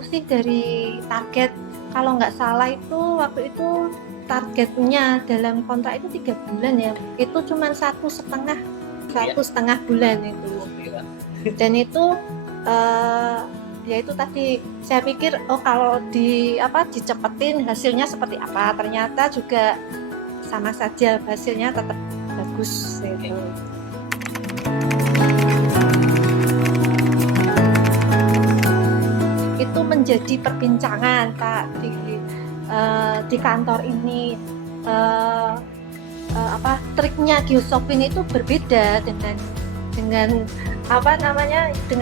jauh sih dari target. Kalau nggak salah itu waktu itu targetnya dalam kontrak itu 3 bulan ya. Itu cuma satu setengah bulan itu. Dan itu ya itu tadi saya pikir kalau dicepetin hasilnya seperti apa, ternyata juga sama saja, hasilnya tetap bagus gitu. Itu menjadi perbincangan Pak di kantor ini. Triknya Gyosopin itu berbeda dengan dengan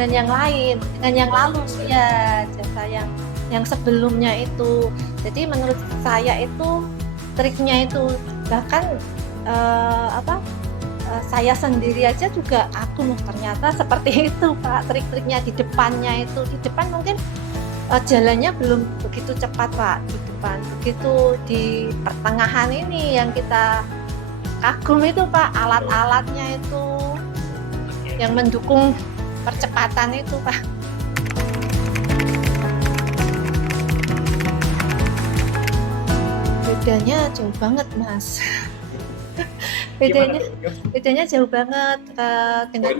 yang lain, dengan yang lalu ya, jasa yang sebelumnya itu. Jadi menurut saya itu triknya itu bahkan saya sendiri aja juga ternyata seperti itu Pak, trik-triknya di depannya itu. Di depan mungkin jalannya belum begitu cepat Pak, di depan. Begitu di pertengahan ini yang kita kagum itu Pak, alat-alatnya itu yang mendukung percepatan itu Pak. Bedanya jauh banget Mas. bedanya jauh banget dengan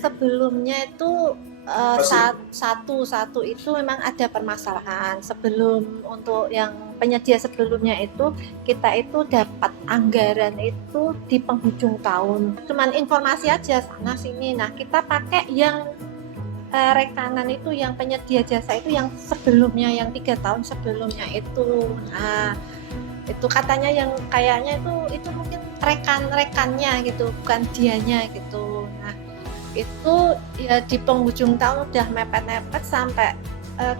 sebelumnya itu. Satu itu memang ada permasalahan. Sebelum untuk yang penyedia sebelumnya itu, kita itu dapat anggaran itu di penghujung tahun, cuman informasi aja sana sini. Nah kita pakai yang rekanan itu, yang penyedia jasa itu yang sebelumnya, yang 3 tahun sebelumnya itu. Nah itu katanya yang kayaknya itu mungkin rekannya gitu, bukan dianya gitu. Nah itu ya di penghujung tahun udah mepet-mepet sampai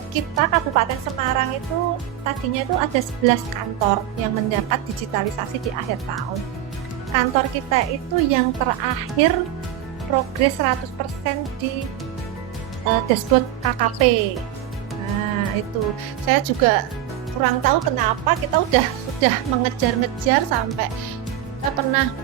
kita Kabupaten Semarang itu tadinya itu ada 11 kantor yang mendapat digitalisasi di akhir tahun. Kantor kita itu yang terakhir progres 100% di dashboard KKP. Nah itu saya juga kurang tahu kenapa kita udah mengejar-ngejar sampai pernah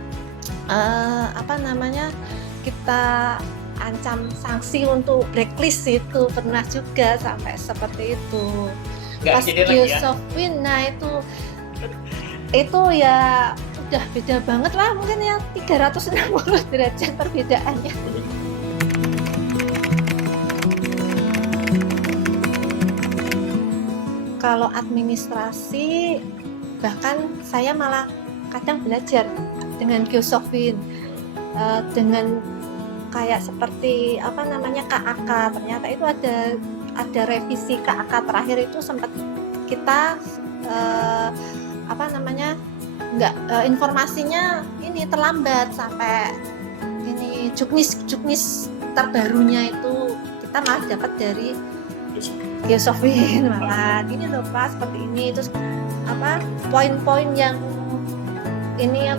kita ancam sanksi untuk blacklist, itu pernah juga sampai seperti itu. Pas Gyosopin, nah itu ya udah beda banget lah, mungkin ya 360 derajat perbedaannya. Kalau administrasi bahkan saya malah kadang belajar dengan Gyosopin, dengan kayak seperti KAK. Ternyata itu ada revisi KAK terakhir itu sempat kita informasinya ini terlambat, sampai ini juknis terbarunya itu kita malah dapat dari Gyosopin. Malah ini loh Pak seperti ini, terus poin-poin yang ini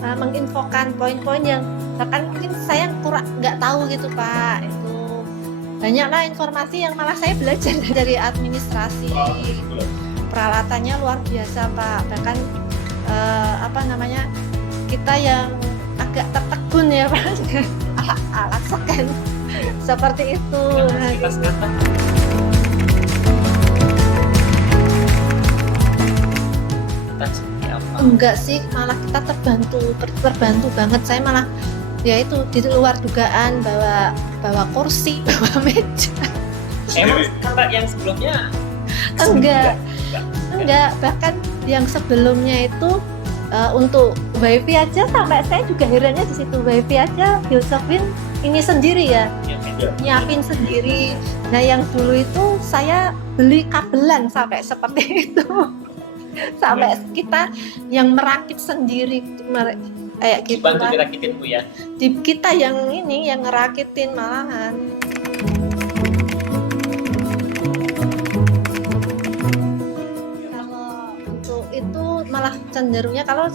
menginfokan poin-poin yang bahkan mungkin saya kurang nggak tahu gitu Pak. Itu banyaklah informasi yang malah saya belajar dari administrasi. Peralatannya luar biasa Pak, bahkan kita yang agak tertegun ya Pak alat scan seperti itu. Enggak sih, malah kita terbantu banget. Saya malah ya itu di luar dugaan, bawa kursi, bawa meja. Emang kata yang sebelumnya? Enggak, bahkan yang sebelumnya itu untuk wifi aja, sampai saya juga herannya di situ. Wifi aja Gyosopin ini sendiri ya, nyiapin sendiri. Nah yang dulu itu saya beli kabelan sampai seperti itu. Sampai kita yang merakit sendiri kayak gitu. Bantu dirakitin Bu ya. Kita yang ngerakitin malahan. Kalau untuk itu malah cenderungnya kalau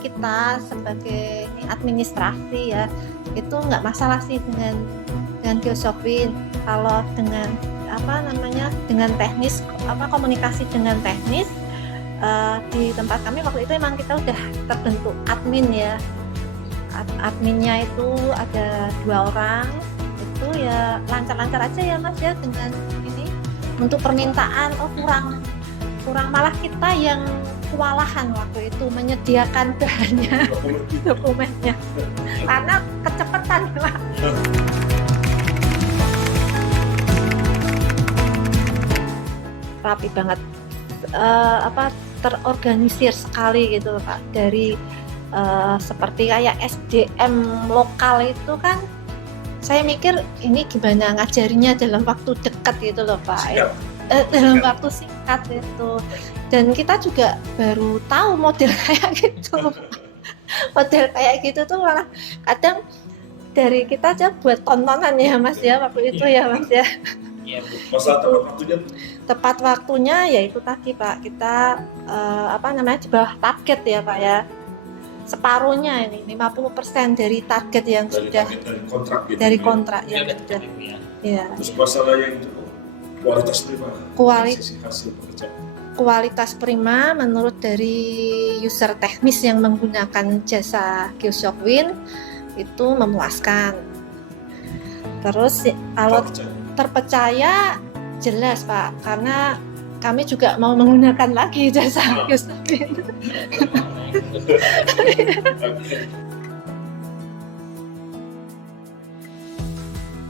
kita sebagai administrasi ya itu nggak masalah sih dengan Gyosopin. Kalau dengan dengan teknis, komunikasi dengan teknis, di tempat kami waktu itu emang kita udah terbentuk admin ya. Adminnya itu ada 2 orang itu ya lancar-lancar aja ya Mas ya dengan ini. Untuk permintaan kurang malah kita yang kewalahan waktu itu menyediakan bahannya, dokumennya karena kecepatan Pak. Rapi banget, terorganisir sekali gitu loh Pak. Dari seperti kayak SDM lokal itu kan saya mikir ini gimana ngajarinya dalam waktu dekat gitu loh Pak. Dalam waktu singkat itu, dan kita juga baru tahu model kayak gitu. Model kayak gitu tuh malah kadang dari kita aja buat tontonan ya Mas ya waktu itu ya Mas ya. Iya. Masa tepat waktunya Tepat waktunya ya itu tadi Pak, kita di bawah target ya Pak ya, separuhnya ini 50% dari target yang dari sudah target dari kontrak gitu. dari ya. kontrak Iya, yang betul sudah Ibu ya. ya. Terus masalah yang itu kualitas prima. Kualitas. Sisi hasil pekerjaan. Kualitas prima menurut dari user teknis yang menggunakan jasa Geoshockwind itu memuaskan. Terus kalau Percaya. terpercaya jelas Pak, karena kami juga mau menggunakan lagi jasa Geoshockwind. Oke.